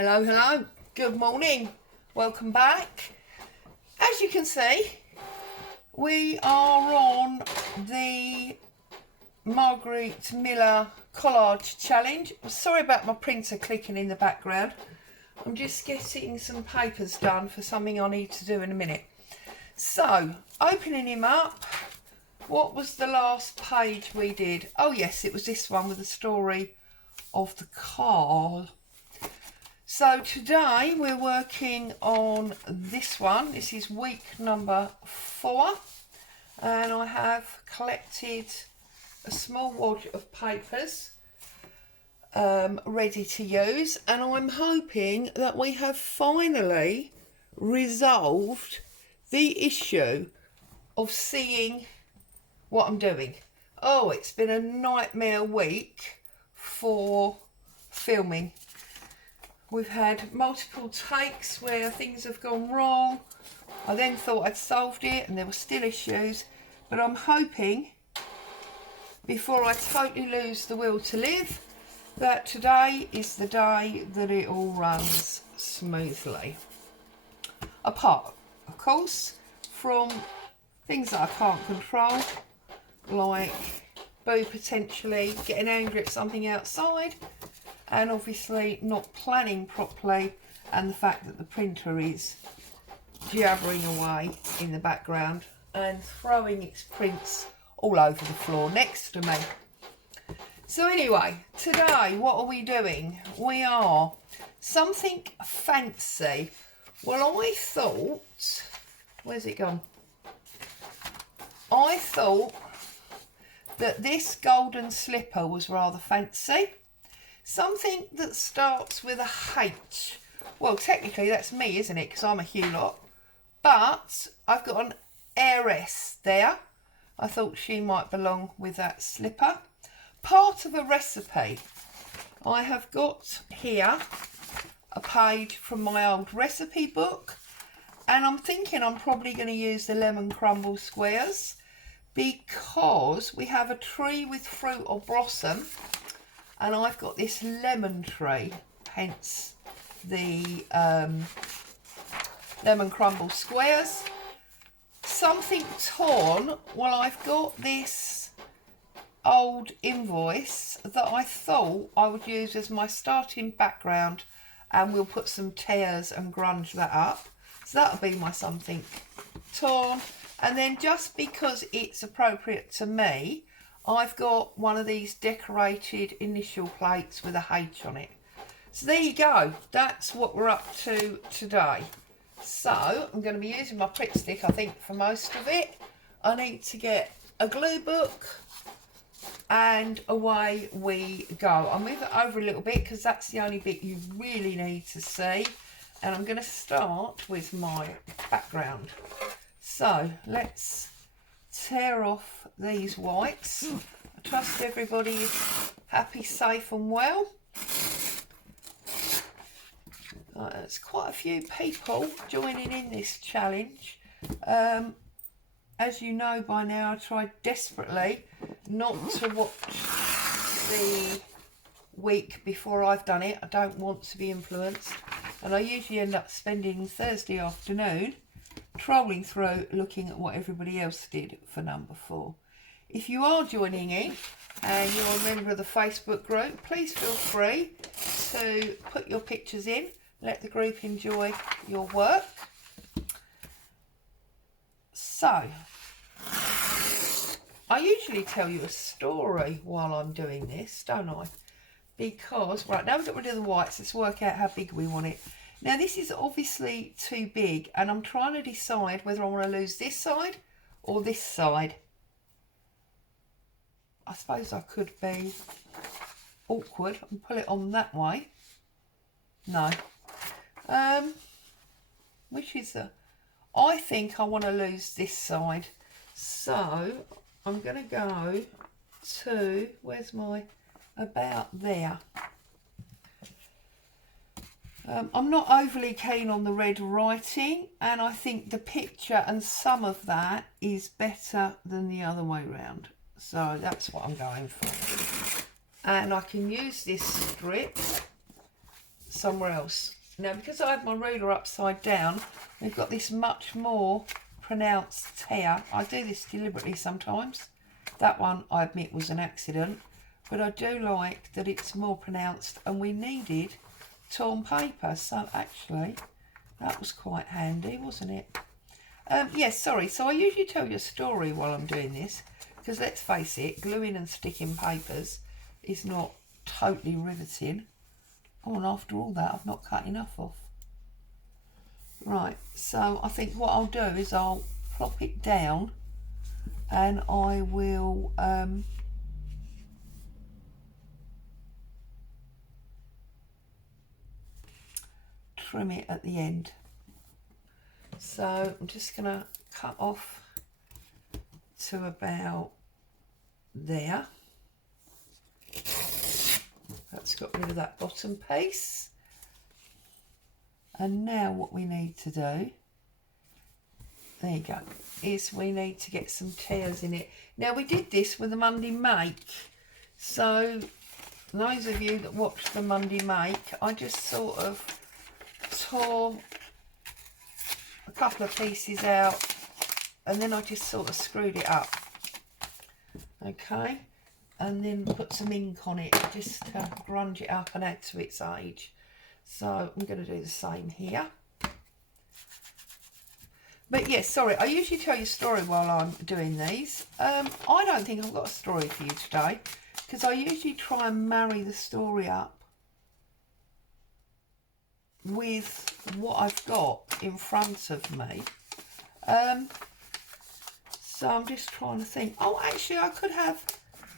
Hello, hello, good morning, welcome back. As you can see, we are on the Margaret Miller Collage Challenge. Sorry about my printer clicking in the background. I'm just getting some papers done for something I need to do in a minute. So, opening him up, what was the last page we did? Oh yes, it was this one with the story of the car. So today we're working on this one. This is week number 4, and I have collected a small wad of papers ready to use, and I'm hoping that we have finally resolved the issue of seeing what I'm doing. Oh, it's been a nightmare week for filming. We've had multiple takes where things have gone wrong. I then thought I'd solved it and there were still issues, but I'm hoping before I totally lose the will to live that today is the day that it all runs smoothly. Apart, of course, from things that I can't control, like Boo potentially getting angry at something outside, and obviously not planning properly, and the fact that the printer is jabbering away in the background and throwing its prints all over the floor next to me. So anyway, today what are we doing? We are something fancy. Well, I thought, where's it gone? I thought that this golden slipper was rather fancy. Something that starts with a H. Well, technically that's me, isn't it? Because I'm a Hulot. But I've got an heiress there. I thought she might belong with that slipper. Part of a recipe. I have got here a page from my old recipe book. And I'm thinking I'm probably going to use the lemon crumble squares, because we have a tree with fruit or blossom. And I've got this lemon tree, hence the lemon crumble squares. Something torn. Well, I've got this old invoice that I thought I would use as my starting background, and we'll put some tears and grunge that up. So that'll be my something torn. And then just because it's appropriate to me, I've got one of these decorated initial plates with a H on it. So there you go. That's what we're up to today. So I'm going to be using my Pritt stick, I think, for most of it. I need to get a glue book and away we go. I'll move it over a little bit because that's the only bit you really need to see. And I'm going to start with my background. So let's tear off these whites. I trust everybody is happy, safe and well. There's quite a few people joining in this challenge. As you know by now, I tried desperately not to watch the week before I've done it. I don't want to be influenced, and I usually end up spending Thursday afternoon trolling through looking at what everybody else did for number 4. If you are joining in and you're a member of the Facebook group, please feel free to put your pictures in. Let the group enjoy your work. So, I usually tell you a story while I'm doing this, don't I? Because, right, now we've got rid of the whites, let's work out how big we want it. Now this is obviously too big, and I'm trying to decide whether I want to lose this side or this side. I suppose I could be awkward and pull it on that way. No. Which is I think I want to lose this side. So I'm going to go to, where's my, about there. I'm not overly keen on the red writing, and I think the picture and some of that is better than the other way round. So that's what I'm going for. And I can use this strip somewhere else. Now, because I have my ruler upside down, we've got this much more pronounced tear. I do this deliberately sometimes. That one, I admit, was an accident. But I do like that it's more pronounced, and we needed torn paper. So actually, that was quite handy, wasn't it? Yes, sorry. So I usually tell you a story while I'm doing this, because let's face it, gluing and sticking papers is not totally riveting. Oh, and after all that, I've not cut enough off. Right, so I think what I'll do is I'll plop it down, and I will trim it at the end. So I'm just going to cut off to about there. That's got rid of that bottom piece. And now what we need to do, there you go, is we need to get some tears in it. Now we did this with the Monday Make. So those of you that watched the Monday Make, I just sort of tore a couple of pieces out and then I just sort of screwed it up. Okay, and then put some ink on it just to grunge it up and add to its age. So I'm going to do the same here. But yes, sorry, I usually tell you a story while I'm doing these. I don't think I've got a story for you today, because I usually try and marry the story up with what I've got in front of me. So I'm just trying to think. Oh, actually, I could have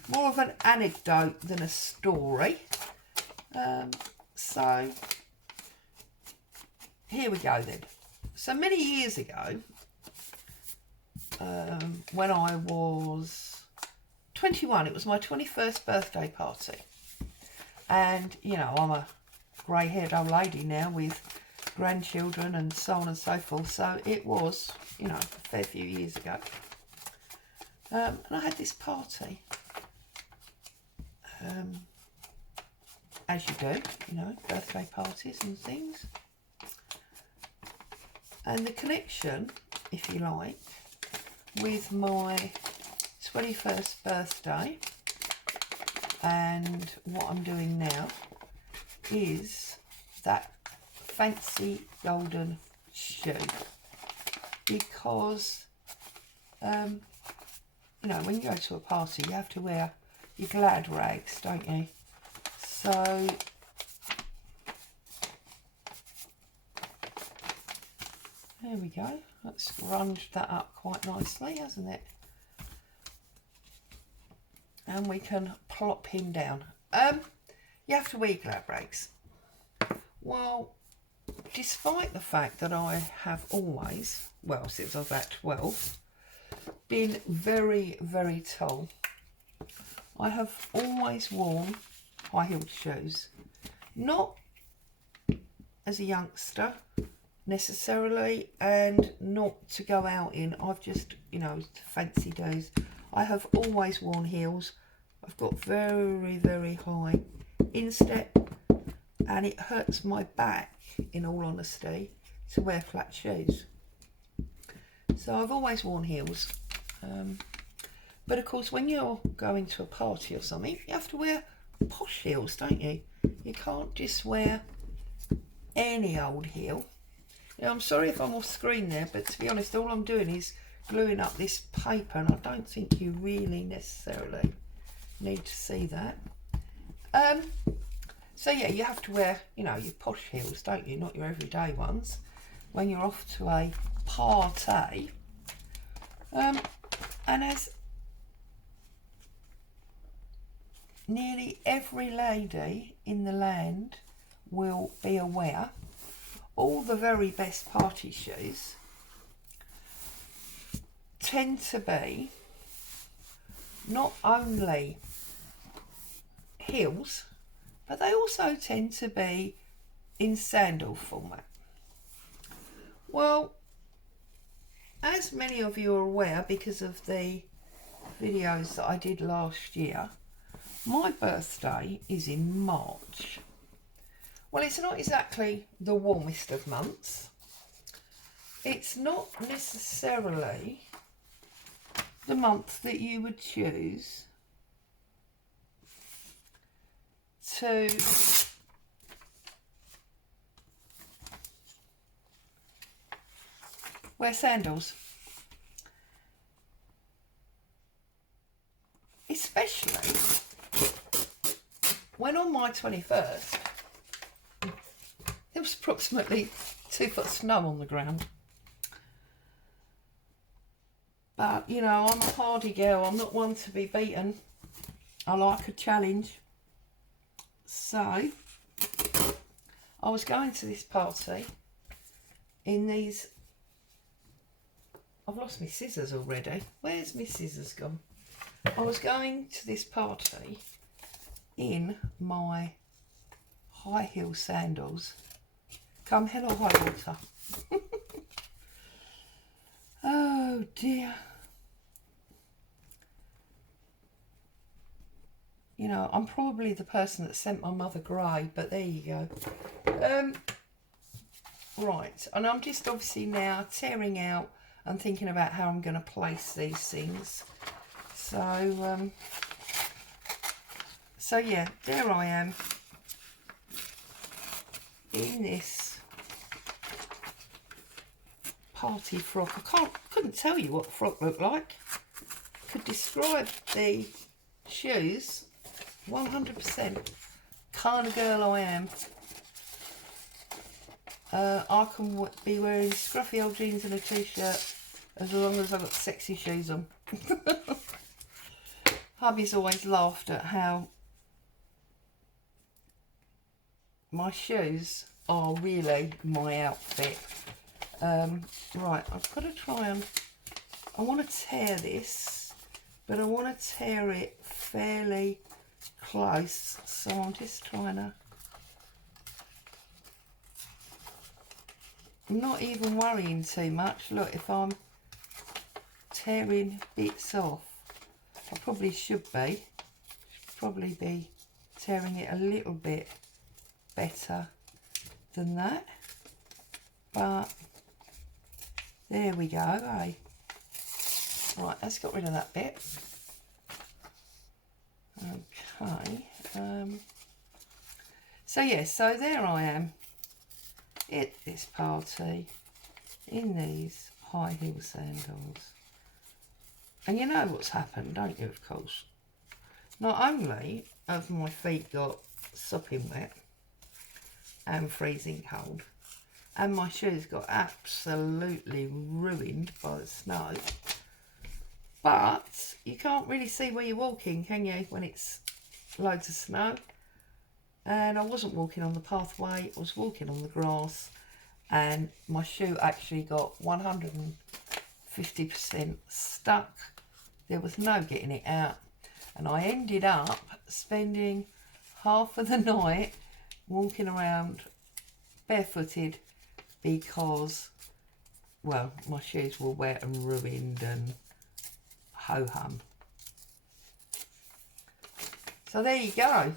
more of an anecdote than a story. So here we go then. So many years ago, when I was 21, it was my 21st birthday party. And, you know, I'm a grey-haired old lady now with grandchildren and so on and so forth. So it was, you know, a fair few years ago. And I had this party. As you do, you know, birthday parties and things. And the connection, if you like, with my 21st birthday and what I'm doing now is that fancy golden shoe. Because, you know, when you go to a party, you have to wear your glad rags, don't you? So there we go. That's grunged that up quite nicely, hasn't it? And we can plop him down. You have to wear glad rags. Well, despite the fact that I have always, well, since I was about 12, been very, very tall, I have always worn high-heeled shoes. Not as a youngster necessarily, and not to go out in. I've just, you know, fancy days. I have always worn heels. I've got very, very high instep, and it hurts my back, in all honesty, to wear flat shoes. So I've always worn heels. But of course, when you're going to a party or something, you have to wear posh heels, don't you? You can't just wear any old heel. Now, I'm sorry if I'm off screen there, but to be honest, all I'm doing is gluing up this paper, and I don't think you really necessarily need to see that. So yeah, you have to wear, you know, your posh heels, don't you? Not your everyday ones when you're off to a party. And as nearly every lady in the land will be aware, all the very best party shoes tend to be not only heels, but they also tend to be in sandal format. Well, as many of you are aware, because of the videos that I did last year, my birthday is in March. Well, it's not exactly the warmest of months. It's not necessarily the month that you would choose to wear sandals. Especially when on my 21st, there was approximately 2 foot snow on the ground. But, you know, I'm a hardy girl. I'm not one to be beaten. I like a challenge. So, I was going to this party in these... I've lost my scissors already. Where's my scissors gone? I was going to this party in my high heel sandals. Come hell or high water. Oh dear. You know, I'm probably the person that sent my mother grey, but there you go. Right, and I'm just obviously now tearing out and thinking about how I'm going to place these things. So yeah, there I am in this party frock. Couldn't tell you what the frock looked like. Could describe the shoes 100%. Kind of girl I am. I can be wearing scruffy old jeans and a t-shirt as long as I've got sexy shoes on. Hubby's always laughed at how my shoes are really my outfit. Right, I've got to try and... I want to tear this, but I want to tear it fairly close, so I'm just trying to... I'm not even worrying too much. Look, if I'm tearing bits off, I probably should be. Probably be tearing it a little bit better than that. But there we go, eh? Right, let's get rid of that bit. Okay. So yeah, so there I am at this party in these high heel sandals. And you know what's happened, don't you, of course? Not only have my feet got sopping wet and freezing cold, and my shoes got absolutely ruined by the snow, but you can't really see where you're walking, can you, when it's loads of snow? And I wasn't walking on the pathway, I was walking on the grass, and my shoe actually got 150% stuck. There was no getting it out, and I ended up spending half of the night walking around barefooted because, well, my shoes were wet and ruined and ho-hum. So there you go.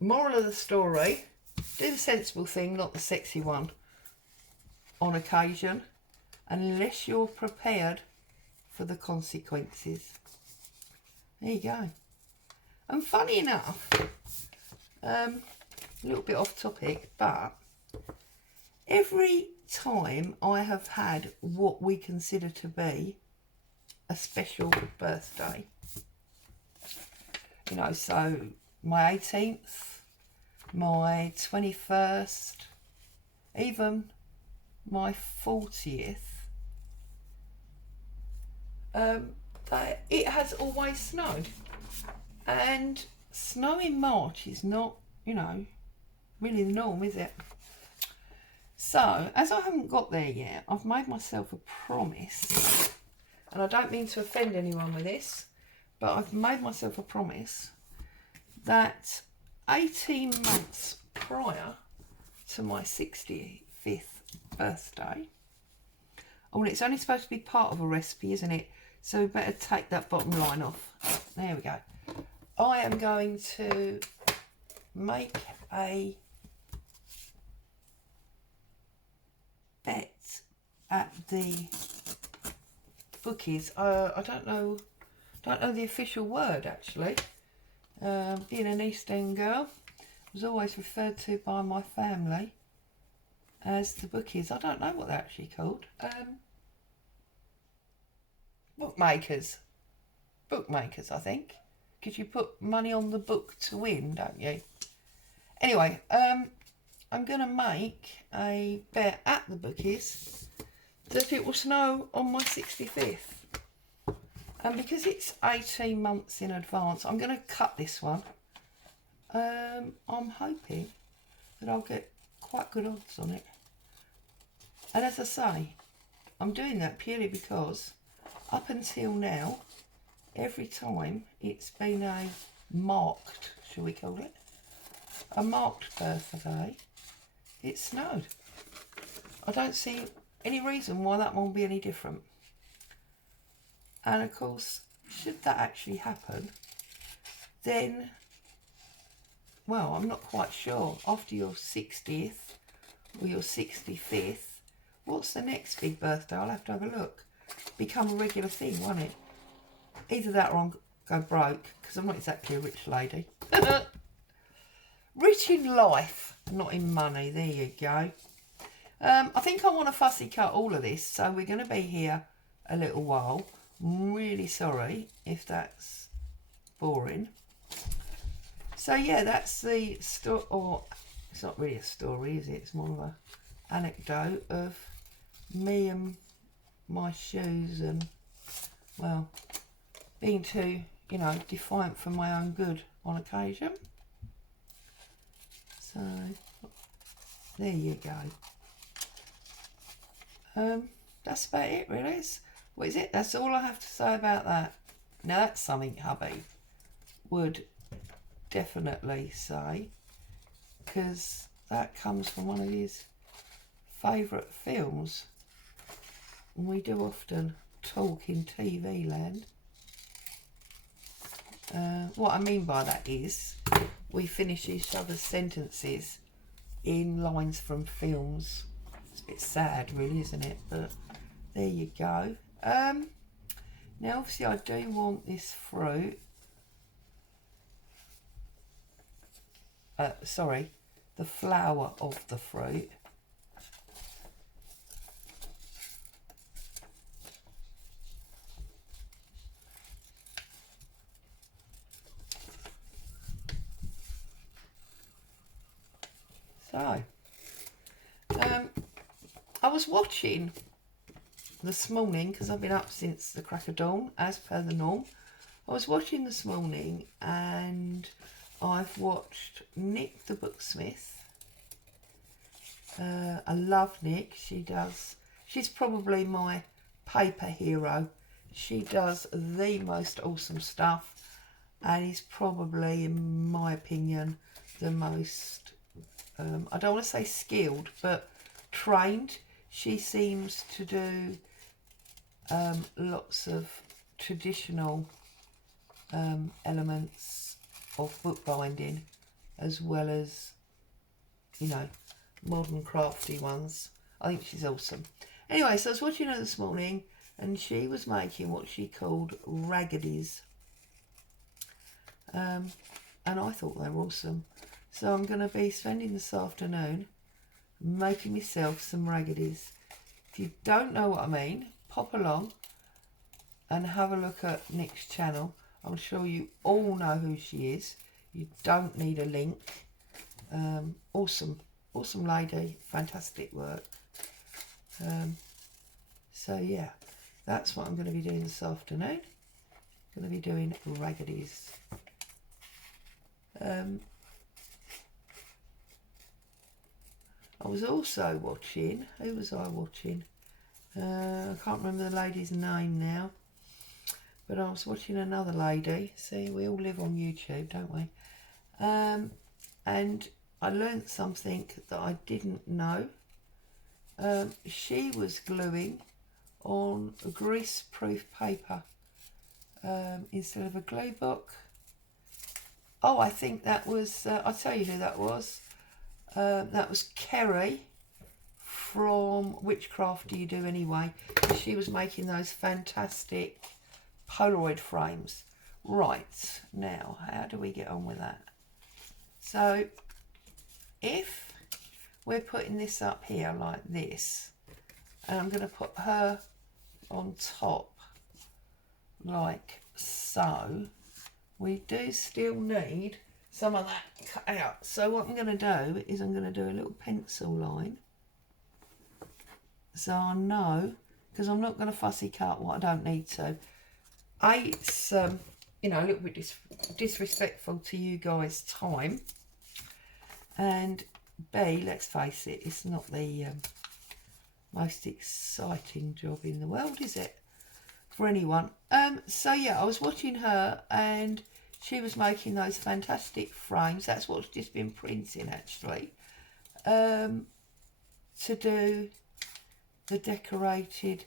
Moral of the story, do the sensible thing, not the sexy one on occasion, unless you're prepared for the consequences. There you go. And funny enough, a little bit off topic, but every time I have had what we consider to be a special birthday, you know, so my 18th, my 21st, even my 40th, it has always snowed. And snow in March is not, you know, really the norm, is it? So, as I haven't got there yet, I've made myself a promise, and I don't mean to offend anyone with this, but I've made myself a promise that 18 months prior to my 65th birthday, oh, and it's only supposed to be part of a recipe, isn't it? So we better take that bottom line off. There we go. I am going to make a the bookies. I don't know the official word actually. Being an East End girl, was always referred to by my family as the bookies. I don't know what they're actually called. Bookmakers. Bookmakers, I think. Because you put money on the book to win, don't you? Anyway, I'm going to make a bet at the bookies that it will snow on my 65th. And because it's 18 months in advance, I'm going to cut this one. I'm hoping that I'll get quite good odds on it. And as I say, I'm doing that purely because up until now, every time it's been a marked, shall we call it, a marked birthday, it snowed. I don't see any reason why that won't be any different. And of course, should that actually happen, then, well, I'm not quite sure. After your 60th or your 65th, what's the next big birthday? I'll have to have a look. Become a regular thing, won't it? Either that or I'll go broke, because I'm not exactly a rich lady. Rich in life, not in money. There you go. I think I want to fussy cut all of this, so we're going to be here a little while. I'm really sorry if that's boring. So yeah, that's the story, or it's not really a story, is it? It's more of an anecdote of me and my shoes and, well, being too, you know, defiant for my own good on occasion. So, there you go. That's about it, really. What is it? That's all I have to say about that. Now, that's something hubby would definitely say, because that comes from one of his favourite films. And we do often talk in TV land. What I mean by that is we finish each other's sentences in lines from films. It's a bit sad, really, isn't it? But there you go. Now, obviously, I do want this fruit. Sorry, the flower of the fruit. So, I was watching this morning, because I've been up since the crack of dawn, as per the norm. I was watching this morning and I've watched Nick the Booksmith. I love Nick. She's probably my paper hero. She does the most awesome stuff and is probably, in my opinion, the most, I don't want to say skilled, but trained. She seems to do lots of traditional elements of bookbinding, as well as, you know, modern crafty ones. I think she's awesome. Anyway, so I was watching her this morning and she was making what she called ragadies. And I thought they were awesome. So I'm going to be spending this afternoon making myself some ragadies. If you don't know what I mean, pop along and have a look at Nick's channel. I'm sure you all know who she is. You don't need a link. Awesome lady, fantastic work. So yeah, that's what I'm going to be doing this afternoon. I'm going to be doing ragadies. I was also watching, who was I watching? I can't remember the lady's name now, but I was watching another lady. See, we all live on YouTube, don't we? And I learnt something that I didn't know. She was gluing on a grease-proof paper instead of a glue book. Oh, I think that was, I'll tell you who that was. That was Kerry from Witchcraft Do You Do Anyway? She was making those fantastic Polaroid frames. Right, now, how do we get on with that? So, if we're putting this up here like this, and I'm going to put her on top like so, we do still need some of that cut out. So what I'm going to do is I'm going to do a little pencil line, so I know, because I'm not going to fussy cut what I don't need to. A, it's you know, a little bit disrespectful to you guys' time, and B, let's face it, it's not the most exciting job in the world, is it, for anyone? So yeah, I was watching her and she was making those fantastic frames. That's what's just been printing actually, to do the decorated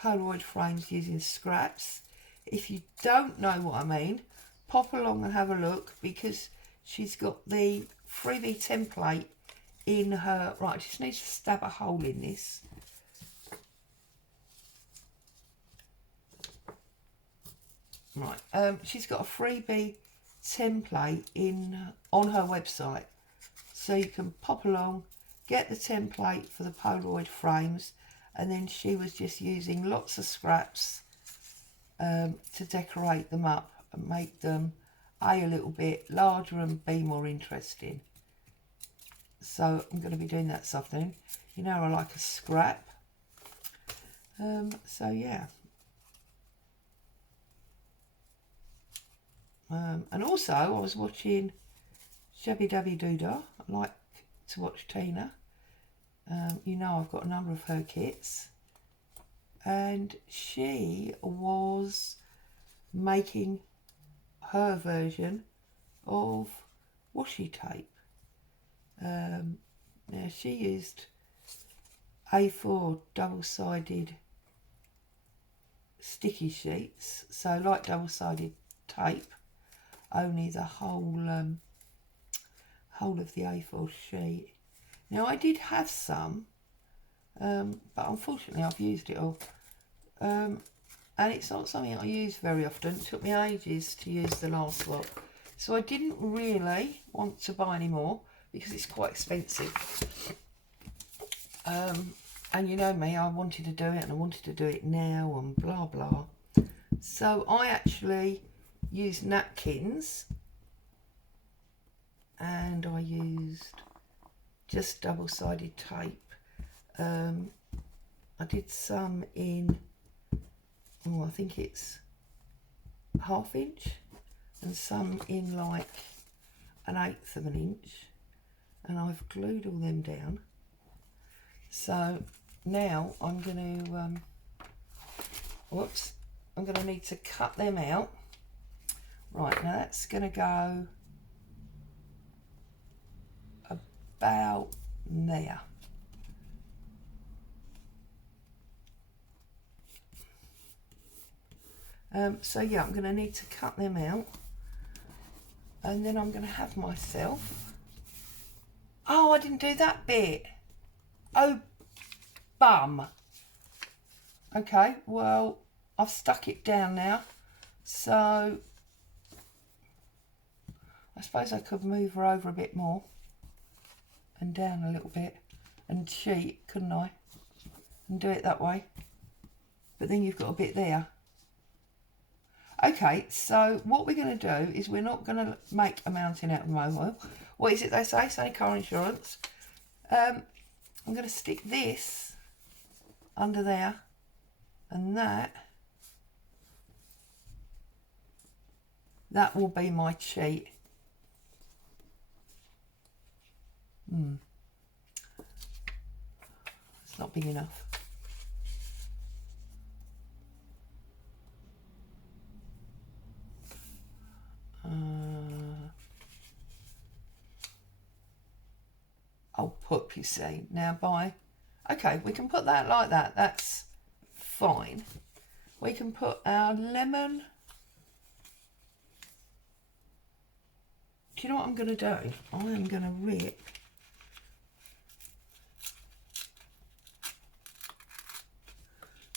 Polaroid frames using scraps. If you don't know what I mean, pop along and have a look, because she's got the freebie template in her. Right, I just need to stab a hole in this. Right, she's got a freebie template on her website, so you can pop along, get the template for the Polaroid frames, and then she was just using lots of scraps to decorate them up and make them a little bit larger and B, more interesting. So I'm going to be doing that this afternoon. You know, I like a scrap. So yeah. And also I was watching Shabby Dabby Doodah. I like to watch Tina. You know, I've got a number of her kits, and she was making her version of washi tape. Now she used A4 double-sided sticky sheets, so like double-sided tape, only the whole of the A4 sheet. Now I did have some, but unfortunately I've used it all, and it's not something I use very often. It took me ages to use the last lot, so I didn't really want to buy any more because it's quite expensive. And you know me, I wanted to do it and I wanted to do it now and blah blah. So I actually used napkins, and I used just double-sided tape. I did some in, I think it's 1/2 inch, and some in like 1/8 of an inch, and I've glued all them down. So now I'm going to, I'm going to need to cut them out. Right, now that's going to go about there. So yeah, I'm going to need to cut them out, and then I'm going to have myself, oh, I didn't do that bit, oh bum. Okay, well, I've stuck it down now, so I suppose I could move her over a bit more and down a little bit and cheat, couldn't I, and do it that way, but then you've got a bit there. Okay, so what we're going to do is we're not going to make a mountain out of a molehill. What is it they say? Say car insurance. I'm going to stick this under there, and that will be my cheat. It's not big enough. I'll put, you see, now okay, we can put that like that, that's fine. We can put our lemon. Do you know what I'm going to do? I am going to rip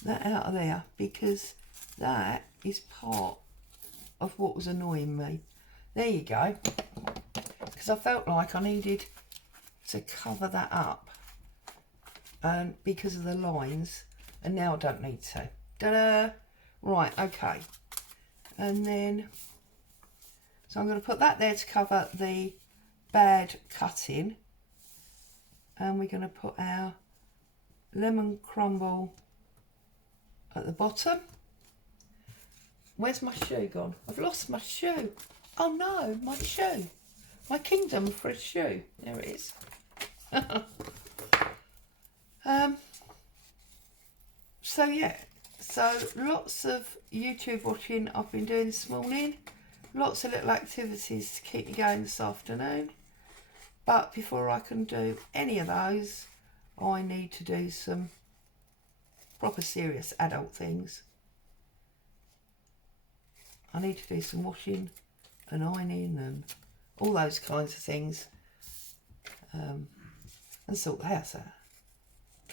that out of there, because that is part of what was annoying me. There you go. Because I felt like I needed to cover that up, and because of the lines, and now I don't need to. Ta-da! Right, okay. And then, so I'm going to put that there to cover the bad cutting, and we're going to put our lemon crumble at the bottom. Where's my shoe gone? I've lost my shoe. Oh no, my shoe. My kingdom for a shoe. There it is. So yeah, so lots of YouTube watching I've been doing this morning. Lots of little activities to keep me going this afternoon. But before I can do any of those, I need to do some proper serious adult things. I need to do some washing and ironing and all those kinds of things, and sort the house out.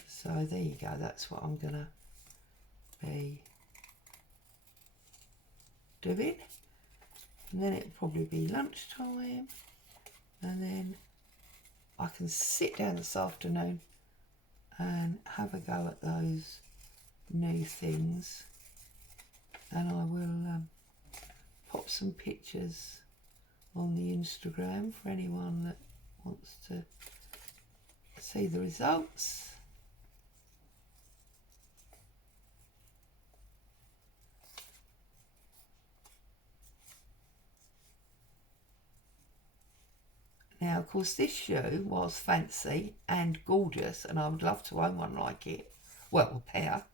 So there you go, that's what I'm gonna be doing. And then it'll probably be lunchtime, and then I can sit down this afternoon and have a go at those new things, and I will pop some pictures on the Instagram for anyone that wants to see the results. Now, of course, this shoe was fancy and gorgeous, and I would love to own one like it. Well, a pair.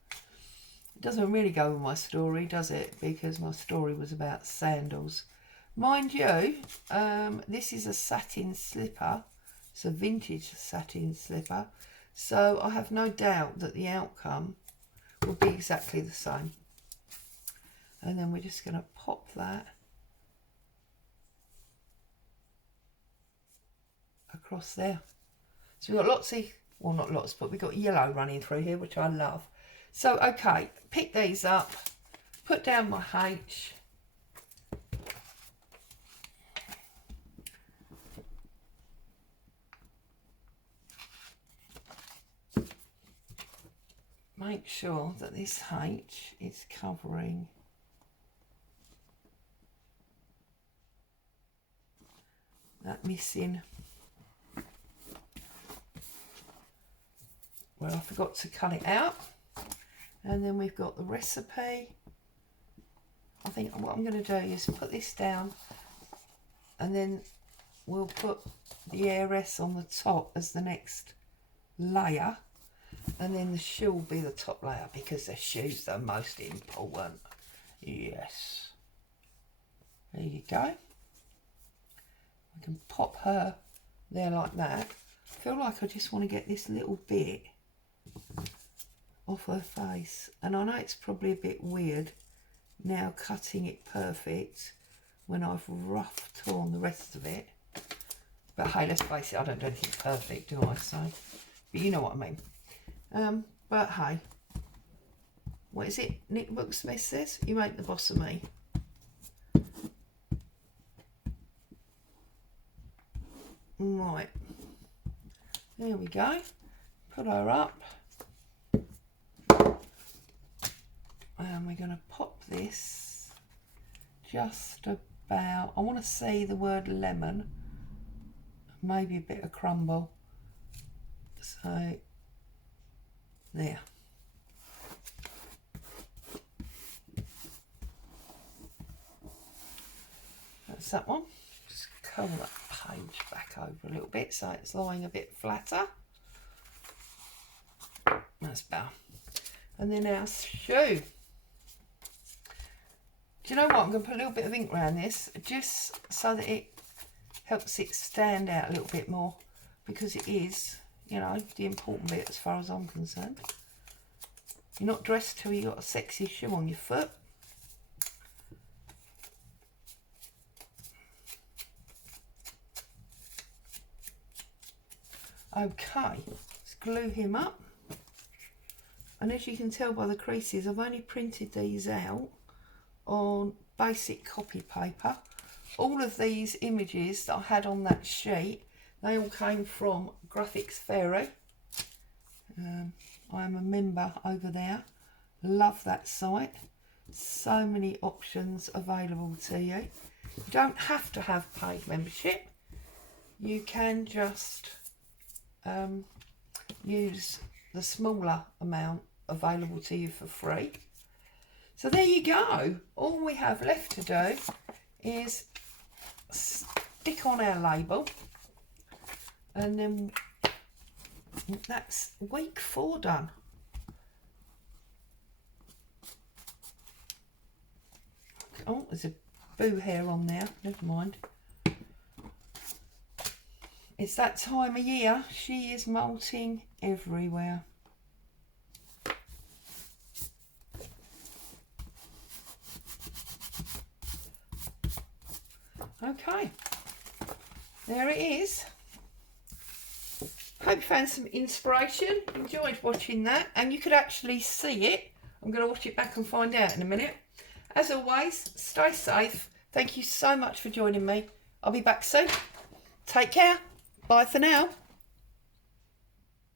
It doesn't really go with my story, does it? Because my story was about sandals. Mind you, this is a satin slipper. It's a vintage satin slipper. So I have no doubt that the outcome will be exactly the same. And then we're just going to pop that across there. So we've got lots of, well, not lots, but we've got yellow running through here, which I love. So, okay, pick these up, put down my H. Make sure that this H is covering that missing, well, I forgot to cut it out. And then we've got the recipe. I think what I'm going to do is put this down, and then we'll put the heiress on the top as the next layer, and then the shoe will be the top layer, because the shoe's the most important. Yes. There you go. I can pop her there like that. I feel like I just want to get this little bit off her face, and I know it's probably a bit weird now cutting it perfect when I've rough torn the rest of it, but hey, let's face it, I don't do anything perfect, do I? So, but you know what I mean. But hey, what is it Nick Booksmith says? You ain't the boss of me. Right, there we go. Put her up. And we're going to pop this just about, I want to see the word lemon, maybe a bit of crumble. So, there. That's that one. Just curl that page back over a little bit so it's lying a bit flatter. That's better. And then our shoe. Do you know what? I'm going to put a little bit of ink around this just so that it helps it stand out a little bit more, because it is, you know, the important bit as far as I'm concerned. You're not dressed till you got a sexy shoe on your foot. Okay, let's glue him up. And as you can tell by the creases, I've only printed these out on basic copy paper. All of these images that I had on that sheet, they all came from Graphics Fairy. I am a member over there. Love that site. So many options available to you. You don't have to have paid membership. You can just use the smaller amount available to you for free. So there you go. All we have left to do is stick on our label, and then that's week 4 done. Oh, there's a boo hair on there, never mind. It's that time of year, she is molting everywhere. Okay, there it is. Hope you found some inspiration, enjoyed watching that, and you could actually see it. I'm going to watch it back and find out in a minute. As always, stay safe. Thank you so much for joining me. I'll be back soon. Take care. Bye for now.